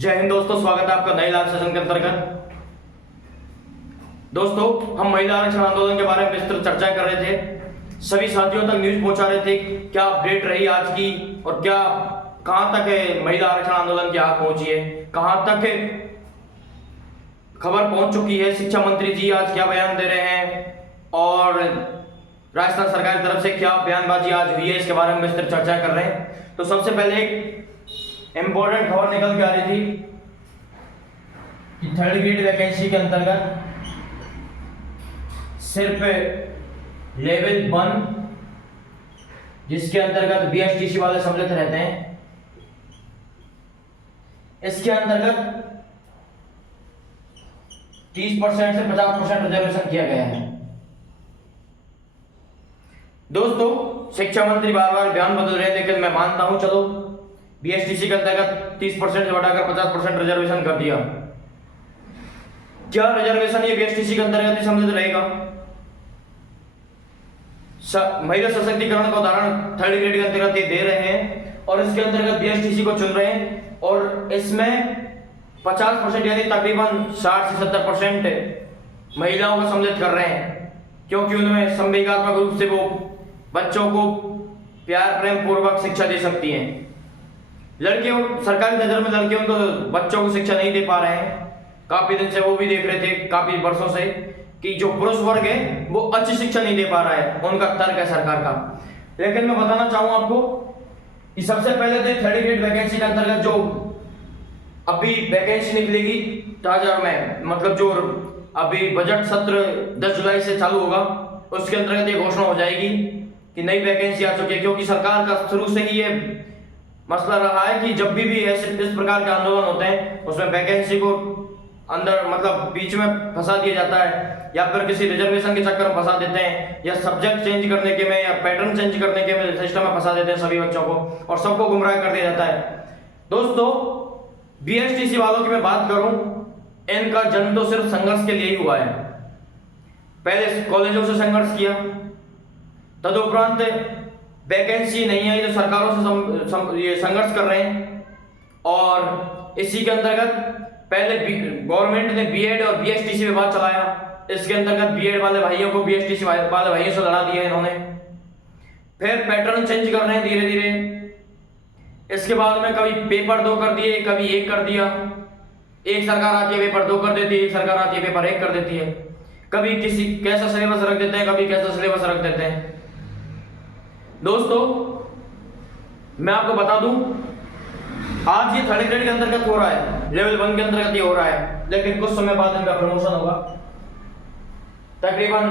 जय हिंद दोस्तों, स्वागत है आपका नए लाइव सेशन के अंतर्गत। दोस्तों, हम महिला आरक्षण आंदोलन के बारे में विस्तृत चर्चा कर रहे थे, सभी साथियों तक न्यूज पहुंचा रहे थे क्या अपडेट रही आज की और क्या कहां तक है महिला आरक्षण आंदोलन की आग पहुंची है, कहां तक खबर पहुंच चुकी है, शिक्षा मंत्री जी आज क्या बयान दे रहे हैं और राजस्थान सरकार की तरफ से क्या बयानबाजी आज हुई है, इसके बारे में विस्तृत चर्चा कर रहे हैं। तो सबसे पहले एक इंपॉर्टेंट खबर निकल के आ रही थी कि थर्ड ग्रेड वैकेंसी के अंतर्गत सिर्फ लेवल 1 जिसके अंतर्गत बीएसटीसी वाले सम्मिलित रहते हैं, इसके अंतर्गत 30% से 50% रिजर्वेशन किया गया है। दोस्तों, शिक्षा मंत्री बार बार बयान बदल रहे हैं, लेकिन मैं मानता हूं चलो बीएसटीसी के अंतर्गत 30% से बढ़ाकर 50% रिजर्वेशन कर दिया। क्या रिजर्वेशन ये बीएसटीसी के अंतर्गत ही सम्मिलित रहेगा? महिला सशक्तिकरण का उदाहरण थर्ड ग्रेड के अंतर्गत ये दे रहे हैं और इसके अंतर्गत बीएसटीसी को चुन रहे हैं और इसमें 50% यानी तकरीबन 60 से 70% महिलाओं को सम्मिलित कर रहे हैं, क्योंकि उनमें संवेगात्मक रूप से वो बच्चों को प्यार प्रेम पूर्वक शिक्षा दे सकती हैं। लड़कियों, सरकारी नजर में लड़कियों को बच्चों को शिक्षा नहीं दे पा रहे हैं। काफी दिन से वो भी देख रहे थे, काफी वर्षों से, कि जो पुरुष वर्ग है वो अच्छी शिक्षा नहीं दे पा रहा है, उनका तर्क है सरकार का। लेकिन मैं बताना चाहूँ आपको कि सबसे पहले तो थर्ड ग्रेड वैकेंसी के अंतर्गत जो अभी वैकेंसी निकलेगी ताजा में, मतलब जो अभी बजट सत्र 10 जुलाई से चालू होगा, उसके अंतर्गत ये घोषणा हो जाएगी कि नई वैकेंसी आ चुकी है। क्योंकि सरकार का शुरू से ही ये मसला रहा है कि जब भी ऐसे इस प्रकार के आंदोलन होते हैं उसमें वैकेंसी को अंदर मतलब बीच में फंसा दिया जाता है, या फिर किसी रिजर्वेशन के चक्कर में फंसा देते हैं, या सब्जेक्ट चेंज करने के में या पैटर्न चेंज करने के में सिस्टम में फंसा देते हैं सभी बच्चों को और सबको गुमराह कर दिया जाता है। दोस्तों, बीएसटीसी वालों की मैं बात करूं, इनका जन्म तो सिर्फ संघर्ष के लिए ही हुआ है। पहले कॉलेजों से संघर्ष किया, तदुपरांत वैकेंसी नहीं आई तो सरकारों से ये संघर्ष कर रहे हैं और इसी के अंतर्गत पहले गवर्नमेंट ने बीएड और बीएसटीसी में बात चलाया, इसके अंतर्गत बीएड वाले भाइयों को बीएसटीसी वाले भाइयों से लड़ा दिया इन्होंने। फिर पैटर्न चेंज कर रहे हैं धीरे धीरे। इसके बाद में कभी पेपर 2 कर दिए, कभी 1 कर दिया। एक सरकार आती है पेपर 2 कर देती है, एक सरकार आती है पेपर 1 कर देती है। कभी किसी कैसा सिलेबस रख देते हैं, कभी कैसा सिलेबस रख देते हैं। दोस्तों, मैं आपको बता दूं, आज ये थर्ड ग्रेड के अंतर्गत हो रहा है, लेवल 1 के अंतर्गत ये हो रहा है, लेकिन कुछ समय बाद इनका प्रमोशन होगा। तकरीबन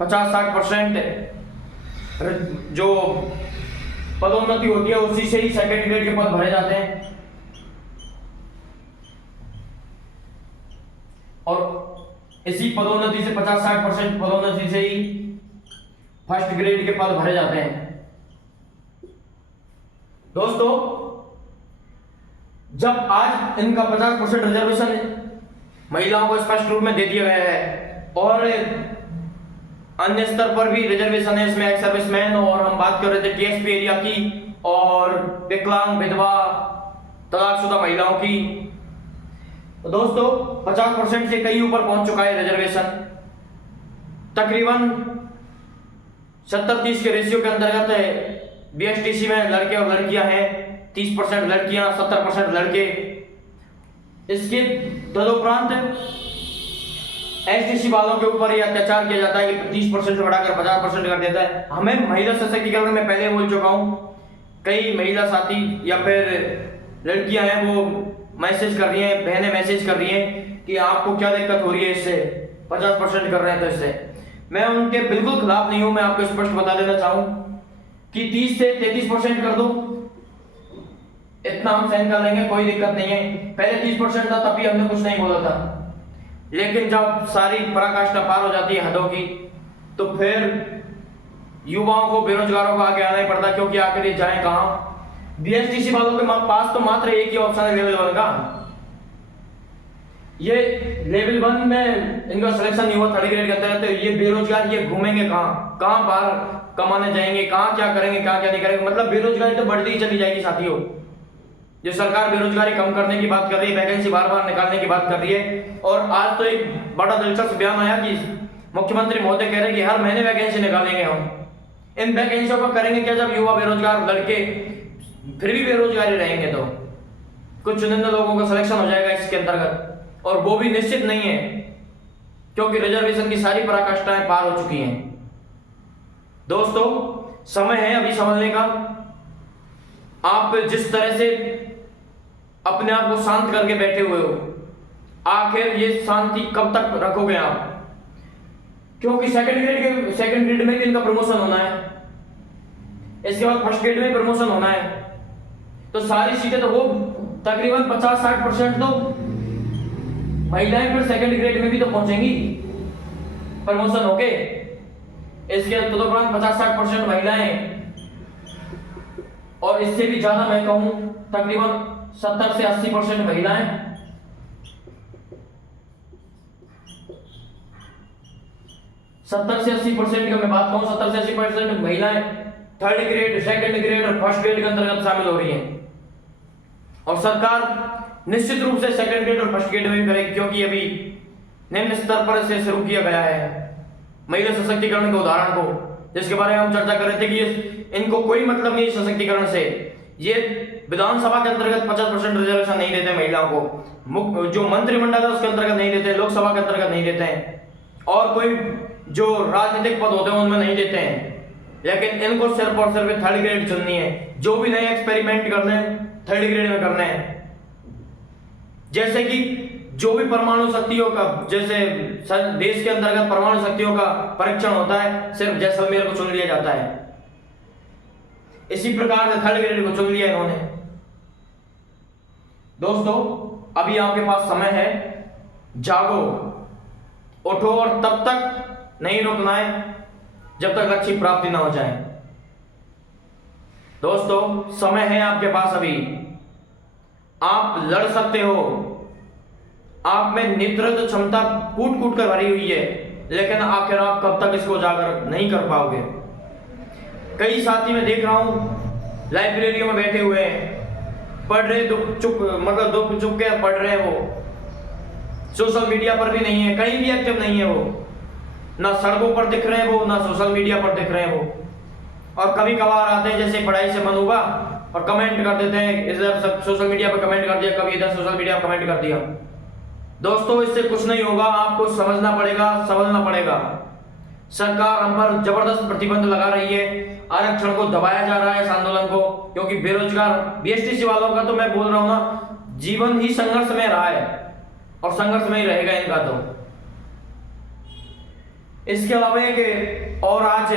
50-60% जो पदोन्नति होती है उसी से ही सेकंड ग्रेड के पद भरे जाते हैं और इसी पदोन्नति से 50-60% पदोन्नति से ही फर्स्ट ग्रेड के पद भरे जाते हैं। दोस्तों, जब आज इनका 50% रिजर्वेशन महिलाओं को स्पष्ट रूप में दे दिया गया है और अन्य स्तर पर भी रिजर्वेशन है, इसमें एक्स सर्विसमैन और हम बात कर रहे थे टीएसपी एरिया की और विकलांग, विधवा, तलाकशुदा महिलाओं की। तो दोस्तों, 50% से कई ऊपर पहुंच चुका है रिजर्वेशन। तकरीबन 70-30 के रेशियो के अंतर्गत है। बीएसटीसी में लड़के और लड़कियां हैं, 30% लड़कियां, 70% लड़के। इसके तदुपरांत एसटीसी वालों के ऊपर यह अत्याचार किया जाता है कि 30% से बढ़ाकर 50% कर देता है। हमें महिला सशक्तिकरण में पहले बोल चुका हूं, कई महिला साथी या फिर लड़कियां हैं वो मैसेज कर रही हैं, बहनें मैसेज कर रही हैं कि आपको क्या दिक्कत हो रही है इससे, 50% कर रहे हैं तो इससे। मैं उनके बिल्कुल खिलाफ नहीं हूं, मैं आपको स्पष्ट बता देना चाहूं कि 30 से 33% कर दो, इतना हम सहन कर लेंगे, कोई दिक्कत नहीं है। पहले 30% था तभी हमने कुछ नहीं बोला था, लेकिन जब सारी पराकाष्ठा पार हो जाती है हदों की तो फिर युवाओं को, बेरोजगारों को आगे आना ही पड़ता, क्योंकि आखिर ये जाए कहां। बीएसटीसी वालों के पास तो मात्र एक ही ऑप्शन है लेवल 1 का। ये लेवल 1 में इनका सिलेक्शन नहीं हुआ थर्ड ग्रेड के अंतर्गत, तो ये बेरोजगार ये घूमेंगे कहां बाहर कमाने जाएंगे, कहां क्या करेंगे, क्या क्या नहीं करेंगे। मतलब बेरोजगारी तो बढ़ती ही चली जाएगी साथियों। जो सरकार बेरोजगारी कम करने की बात कर रही है, वैकेंसी बार बार निकालने की बात कर रही है। और आज तो एक बड़ा दिलचस्प बयान आया कि मुख्यमंत्री महोदय कह रहे हैं कि हर महीने वैकेंसी निकालेंगे हम। इन वैकेंसियों को करेंगे क्या जब युवा बेरोजगार लड़के फिर भी बेरोजगारी रहेंगे? तो कुछ चुनिंदा लोगों का सिलेक्शन हो जाएगा इसके अंतर्गत, और वो भी निश्चित नहीं है क्योंकि रिजर्वेशन की सारी पराकाष्ठाएं पार हो चुकी हैं। दोस्तों, समय है अभी समझने का। आप जिस तरह से अपने आप को शांत करके बैठे हुए हो, आखिर ये शांति कब तक रखोगे आप? क्योंकि सेकंड ग्रेड में भी इनका प्रमोशन होना है, इसके बाद फर्स्ट ग्रेड में प्रमोशन होना है, तो सारी सीटें तो वो तकरीबन 50-60% तो महिलाएं फिर सेकंड ग्रेड में भी तो पहुंचेंगी प्रमोशन होके। इसके तदुपरांत 50-60% महिलाएं, और इससे भी ज्यादा मैं कहूं तकरीबन 70 से 80% महिलाएं। की मैं बात कहूं, 70 से 80% महिलाएं थर्ड ग्रेड, सेकंड ग्रेड और फर्स्ट ग्रेड के अंतर्गत शामिल हो रही हैं। और सरकार निश्चित रूप से सेकंड ग्रेड और फर्स्ट ग्रेड में भी करेगी, क्योंकि अभी निम्न स्तर पर इसे शुरू किया गया है महिला सशक्तिकरण के उदाहरण को, जिसके बारे में हम चर्चा कर रहे थे कि इनको कोई मतलब नहीं सशक्तिकरण से। ये विधानसभा के अंतर्गत 50% रिजर्वेशन नहीं देते महिलाओं को, जो मंत्रिमंडल है उसके अंतर्गत नहीं देते, लोकसभा के अंतर्गत नहीं देते हैं, और कोई जो राजनीतिक पद होते हैं उनमें नहीं देते हैं। लेकिन इनको सिर्फ और सिर्फ थर्ड ग्रेड चुननी है। जो भी नए एक्सपेरिमेंट करने हैं थर्ड ग्रेड में करने हैं। जैसे कि जो भी परमाणु शक्तियों का, जैसे देश के अंतर्गत परमाणु शक्तियों का परीक्षण होता है, सिर्फ जैसलमेर को चुन लिया जाता है। इसी प्रकार से थर्ड ग्रेड को चुन लिया इन्होंने। दोस्तों, अभी आपके पास समय है, जागो, उठो, और तब तक नहीं रुकना है जब तक लक्ष्य प्राप्ति ना हो जाए। दोस्तों, समय है आपके पास अभी, आप लड़ सकते हो। आप में नेतृत्व क्षमता कूट कूट कर भरी हुई है, लेकिन आखिर आप कब तक इसको उजागर नहीं कर पाओगे। कई साथी मैं देख रहा हूं लाइब्रेरियों में बैठे हुए हैं, पढ़ रहे, दुख चुप के पढ़ रहे हैं। वो सोशल मीडिया पर भी नहीं है, कहीं भी एक्टिव नहीं है। वो ना सड़कों पर दिख रहे हैं, वो ना सोशल मीडिया पर दिख रहे हैं वो। और कभी कभार आते हैं, जैसे पढ़ाई से मन हुआ और कमेंट कर देते हैं, इधर सोशल मीडिया पर कमेंट कर दिया, कभी इधर सोशल मीडिया पर कमेंट कर दिया। दोस्तों, इससे कुछ नहीं होगा, आपको समझना पड़ेगा, समझना पड़ेगा। सरकार हम पर जबरदस्त प्रतिबंध लगा रही है, आरक्षण को दबाया जा रहा है, इस आंदोलन को, क्योंकि बेरोजगार बीएसटीसी वालों का तो मैं बोल रहा हूं ना, जीवन ही संघर्ष में रहा है और संघर्ष में ही रहेगा इनका। तो इसके अलावा एक और आज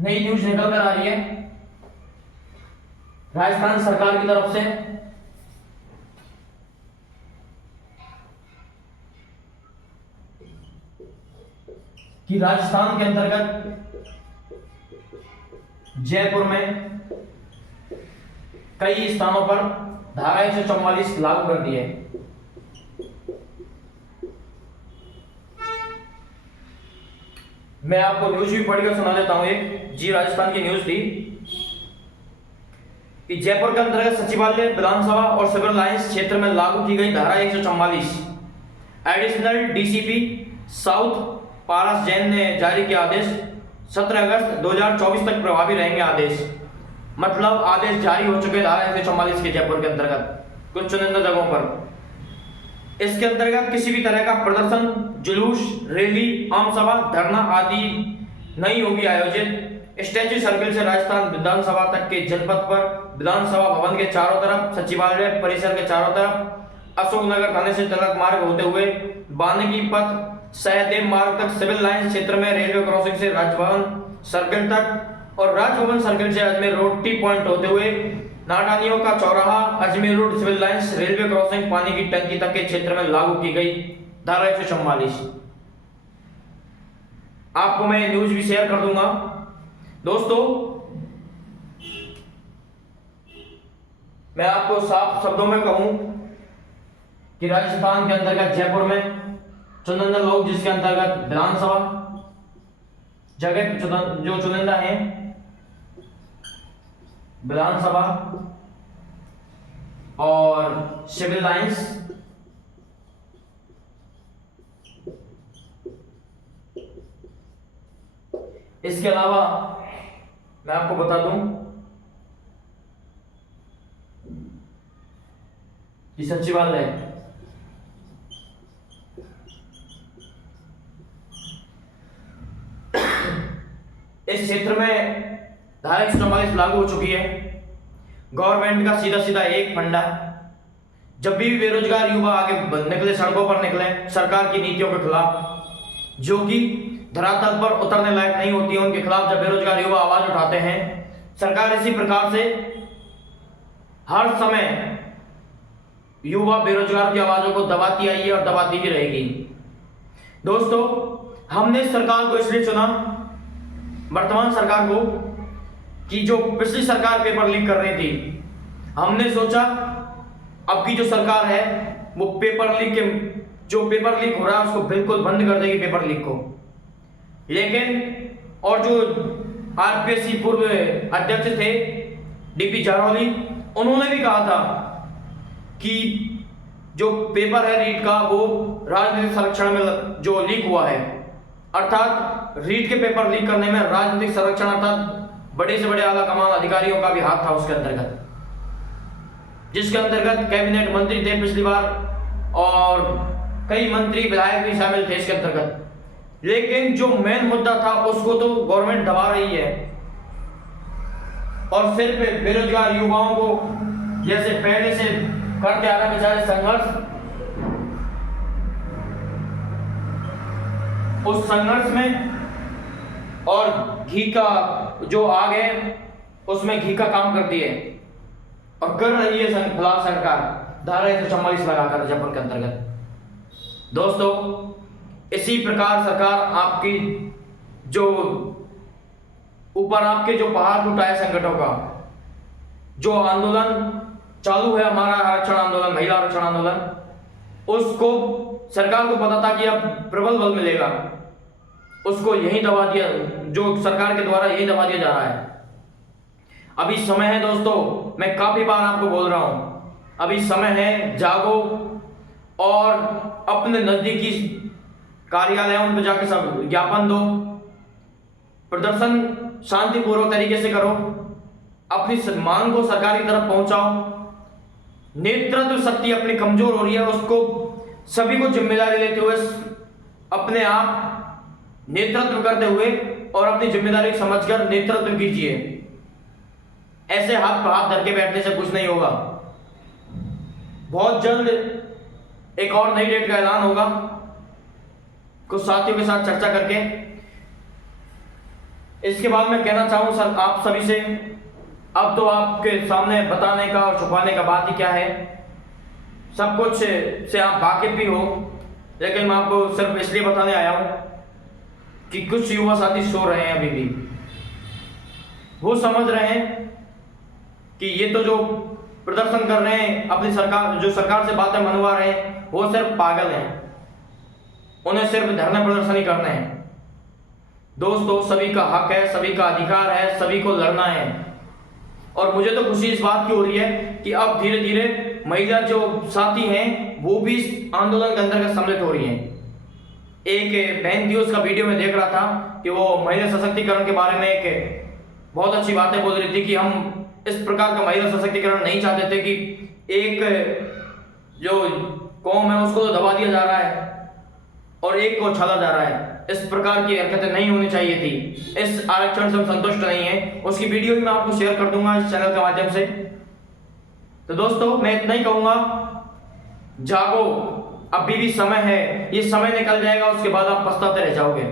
नई न्यूज निकल कर आ रही है राजस्थान सरकार की तरफ से, कि राजस्थान के अंतर्गत जयपुर में कई स्थानों पर धारा 144 लागू कर दी है। मैं आपको न्यूज भी पढ़कर सुना देता हूं। एक जी राजस्थान की न्यूज थी कि जयपुर के अंतर्गत सचिवालय, विधानसभा और सिविल लाइंस क्षेत्र में लागू की गई धारा 144। Additional DCP south Paras Jain ने जारी किया आदेश। 17 अगस्त 2024 तक प्रभावी रहेंगे आदेश। मतलब आदेश जारी हो चुके धारा 144 के जयपुर के अंतर्गत कुछ चुनिंदा जगहों पर। इसके अंतर्गत किसी भी तरह का प्रदर्शन, जुलूस, रैली, आम सभा, धरना आदि नहीं होगी आयोजित। स्टैच्यू सर्किल से राजस्थान विधानसभा तक के जनपथ पर, विधानसभा भवन के चारों तरफ, सचिवालय परिसर के चारों तरफ, अशोकनगर थाने से तिलक मार्ग होते हुए बानगी पथ, सहदेव मार्ग तक, सिविल लाइंस क्षेत्र में रेलवे क्रॉसिंग से राजभवन सर्किल तक और राजभवन सर्किल से अजमेर रोड टी पॉइंट होते हुए नाटानियों का चौराहा, Ajmer road, civil lines, railway crossing, पानी की टंकी तक के क्षेत्र में लागू की गई धारा 144। आपको मैं न्यूज भी शेयर कर दूंगा। दोस्तों, मैं आपको साफ शब्दों में कहूं कि राजस्थान के अंतर्गत जयपुर में चुनिंदा लोग, जिसके अंतर्गत विधानसभा जगह जो चुनिंदा हैं, विधानसभा, और सिविल लाइंस। इसके अलावा मैं आपको बता दूं कि सचिवालय, इस क्षेत्र में धारा 144 लागू हो चुकी है। गवर्नमेंट का सीधा सीधा एक फंडा, जब भी बेरोजगार युवा आगे निकले, सड़कों पर निकले सरकार की नीतियों के खिलाफ जो कि धरातल पर उतरने लायक नहीं होती है, उनके खिलाफ जब बेरोजगार युवा आवाज उठाते हैं, सरकार इसी प्रकार से हर समय युवा बेरोजगार की आवाजों को दबाती आई है और दबाती ही रहेगी। दोस्तों, हमने सरकार को इसलिए चुना, वर्तमान सरकार को, कि जो पिछली सरकार पेपर लीक कर रही थी, हमने सोचा अब की जो सरकार है वो पेपर लीक हो रहा है उसको बिल्कुल बंद कर देगी, पेपर लीक को। लेकिन और जो आरपीएससी पूर्व अध्यक्ष थे डीपी जारौली, उन्होंने भी कहा था कि जो पेपर है रीट का वो राजनीतिक संरक्षण में जो लीक हुआ है, अर्थात रीट के पेपर लीक करने में राजनीतिक संरक्षण अर्थात बड़े से बड़े आला कमान अधिकारियों का भी हाथ था उसके अंतर्गत, जिसके अंतर्गत कैबिनेट मंत्री थे पिछली बार और कई मंत्री विधायक भी शामिल थे इसके अंतर्गत। लेकिन जो मेन मुद्दा था उसको तो गवर्नमेंट दबा रही है और सिर्फ बेरोजगार युवाओं को जैसे पहले से करते आ रहे बेचारे संघर्ष, उस संघर्ष में और घी का जो आग है उसमें घी का काम करती है और कर रही है फिलहाल सरकार धारा 144 लगाकर जबरन के अंतर्गत। दोस्तों, इसी प्रकार सरकार आपकी जो ऊपर आपके जो पहाड़ उठाए संगठनों का जो आंदोलन चालू है, हमारा आरक्षण आंदोलन, महिला आरक्षण आंदोलन, उसको सरकार को पता था कि अब प्रबल बल मिलेगा, उसको यही दबा दिया, जो सरकार के द्वारा यही दबा दिया जा रहा है। अभी समय है दोस्तों, मैं काफी बार आपको बोल रहा हूं, अभी समय है, जागो और अपने नजदीकी कार्यालयों में जाकर सब ज्ञापन दो, प्रदर्शन शांतिपूर्वक तरीके से करो, अपनी मांग को सरकार की तरफ पहुंचाओ। नेतृत्व शक्ति अपनी कमजोर हो रही है, उसको सभी को जिम्मेदारी लेते हुए अपने आप नेतृत्व करते हुए और अपनी जिम्मेदारी समझकर नेतृत्व कीजिए। ऐसे हाथ पर हाथ धर के बैठने से कुछ नहीं होगा। बहुत जल्द एक और नई डेट का ऐलान होगा, कुछ साथियों के साथ चर्चा करके। इसके बाद मैं कहना चाहूँ सर आप सभी से, अब तो आपके सामने बताने का और छुपाने का बात ही क्या है, सब कुछ से आप वाकिफ भी हो, लेकिन मैं आपको सिर्फ इसलिए बताने आया हूँ कि कुछ युवा साथी सो रहे हैं, अभी भी वो समझ रहे हैं कि ये तो जो प्रदर्शन कर रहे हैं अपनी सरकार, जो सरकार से बातें मनवा रहे हैं, वो सिर्फ पागल हैं, उन्हें सिर्फ धरना प्रदर्शन ही करने हैं। दोस्तों, सभी का हक है, सभी का अधिकार है, सभी को लड़ना है। और मुझे तो खुशी इस बात की हो रही है कि अब धीरे धीरे महिला जो साथी हैं वो भी इस आंदोलन के अंतर्गत सम्मिलित हो रही हैं। एक बहन थी, उसका वीडियो में देख रहा था कि वो महिला सशक्तिकरण के बारे में एक बहुत अच्छी बातें बोल रही थी कि हम इस प्रकार का महिला सशक्तिकरण नहीं चाहते थे कि एक जो कौम है उसको तो दबा दिया जा रहा है और एक को छाला जा रहा है। इस प्रकार की हरकतें नहीं होनी चाहिए थी। इस आरक्षण से हम संतुष्ट नहीं है। उसकी वीडियो भी मैं आपको शेयर कर दूंगा इस चैनल के माध्यम से। तो दोस्तों, मैं इतना ही कहूंगा, जागो, अभी भी समय है, ये समय निकल जाएगा, उसके बाद आप पछताते रह जाओगे,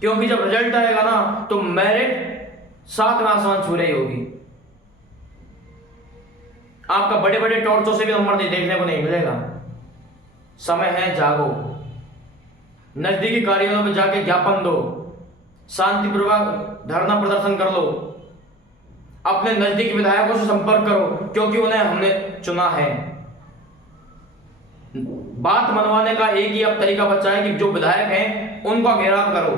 क्योंकि जब रिजल्ट आएगा ना तो मेरिट 7वें आसमान छू रही होगी। आपका बड़े बड़े टॉर्चों से भी नंबर नहीं देखने को नहीं मिलेगा। समय है, जागो, नजदीकी कार्यालयों में जाके ज्ञापन दो, शांतिपूर्वक धरना प्रदर्शन कर लो, अपने नजदीकी विधायकों से संपर्क करो, क्योंकि उन्हें हमने चुना है। बात मनवाने का एक ही अब तरीका बचा है कि जो विधायक हैं उनका घेराव करो,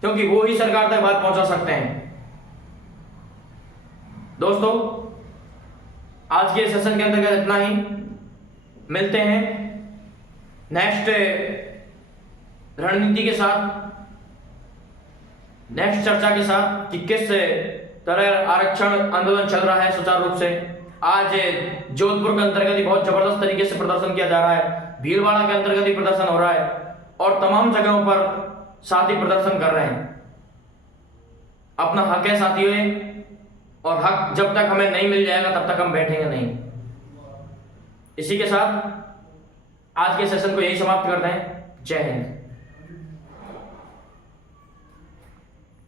क्योंकि वो ही सरकार तक बात पहुंचा सकते हैं। दोस्तों, आज के सेशन के अंतर्गत इतना ही। मिलते हैं नेक्स्ट रणनीति के साथ, नेक्स्ट चर्चा के साथ कि किस तरह आरक्षण आंदोलन चल रहा है सुचारू रूप से। आज जोधपुर के अंतर्गत ही बहुत जबरदस्त तरीके से प्रदर्शन किया जा रहा है, भीलवाड़ा के अंतर्गत ही प्रदर्शन हो रहा है और तमाम जगहों पर साथी प्रदर्शन कर रहे हैं। अपना हक है साथियों, और हक जब तक हमें नहीं मिल जाएगा तब तक हम बैठेंगे नहीं। इसी के साथ आज के सेशन को यही समाप्त करते हैं। जय हिंद।